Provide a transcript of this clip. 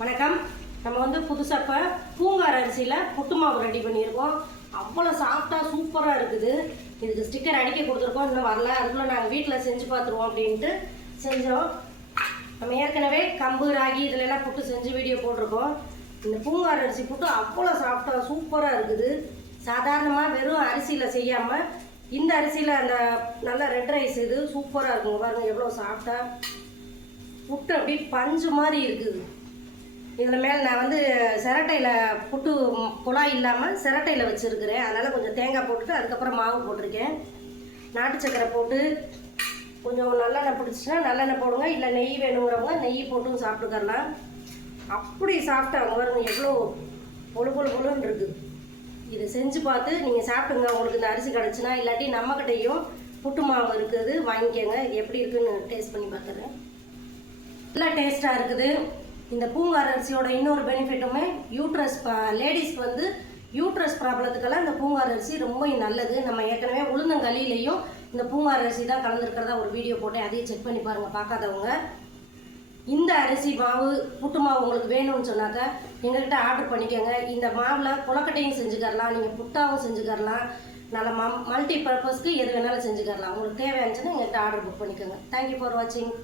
வணக்கம். நம்ம வந்து புதுசாக இப்போ பூங்கார் அரிசியில் புட்டு மாவு ரெடி பண்ணியிருக்கோம். அவ்வளோ சாஃப்டாக சூப்பராக இருக்குது. இதுக்கு ஸ்டிக்கர் அடிக்க கொடுத்துருக்கோம், இன்னும் வரல. அதுக்குள்ளே நாங்கள் வீட்டில் செஞ்சு பார்த்துருவோம் அப்படின்ட்டு செஞ்சோம். நம்ம ஏற்கனவே கம்பு ராகி இதிலெல்லாம் புட்டு செஞ்சு வீடியோ போட்டிருக்கோம். இந்த பூங்கார் அரிசி புட்டு அவ்வளோ சாஃப்டாக சூப்பராக இருக்குது. சாதாரணமாக வெறும் அரிசியில் செய்யாமல் இந்த அரிசியில் அந்த நல்ல ரெட் ரைஸ் இது சூப்பராக இருக்குங்க. பாருங்கள் எவ்வளோ சாஃப்டாக புட்டு அப்படி பஞ்சு மாதிரி இருக்குது. இதில் மேலே நான் வந்து சிரட்டையில் புட்டு குழாய் இல்லாமல் சிரட்டையில் வச்சுருக்கிறேன். அதனால் கொஞ்சம் தேங்காய் போட்டுட்டு அதுக்கப்புறம் மாவு போட்டிருக்கேன். நாட்டு சக்கரை போட்டு கொஞ்சம் நல்லெண்ணெய் பிடிச்சின்னா நல்லெண்ணெய் போடுங்க, இல்லை நெய் வேணுங்கிறவங்க நெய் போட்டும் சாப்பிட்டுக்கரலாம். அப்படி சாப்பிட்டாங்க பாருங்க எவ்வளோ பொழு பொழு பொழுன்னு இருக்குது. இதை செஞ்சு பார்த்து நீங்கள் சாப்பிட்டுங்க. உங்களுக்கு இந்த அரிசி கிடச்சுன்னா, இல்லாட்டி நம்மக்கிட்டையும் புட்டு மாவு இருக்குது, வாங்கிக்கோங்க. எப்படி இருக்குதுன்னு டேஸ்ட் பண்ணி பார்த்துறேன். நல்லா டேஸ்ட்டாக இருக்குது. இந்த பூங்கார் அரிசியோட இன்னொரு பெனிஃபிட்டுமே யூட்ரஸ் லேடிஸ்க்கு வந்து யூட்ரஸ் ப்ராப்ளத்துக்கெல்லாம் இந்த பூங்கார் அரிசி ரொம்ப நல்லது. நம்ம ஏற்கனவே உளுந்தங்களிலையும் இந்த பூங்கார் அரிசி தான் கலந்துருக்கிறதா ஒரு வீடியோ போட்டேன், அதையும் செக் பண்ணி பாருங்கள் பார்க்காதவங்க. இந்த அரிசி மாவு புட்டு மாவு உங்களுக்கு வேணும்னு சொன்னாக்க எங்கள்கிட்ட ஆர்டர் பண்ணிக்கோங்க. இந்த மாவில் கொலக்கட்டையும் செஞ்சுக்கரலாம், நீங்கள் புட்டாவும் செஞ்சுக்கரலாம். நல்ல மல்டி பர்பஸ்க்கு எது வேணாலும் செஞ்சுக்கரலாம். உங்களுக்கு தேவையானுச்சுன்னா எங்கள்கிட்ட ஆர்டர் புக் பண்ணிக்கோங்க. தேங்க்யூ ஃபார் வாட்சிங்.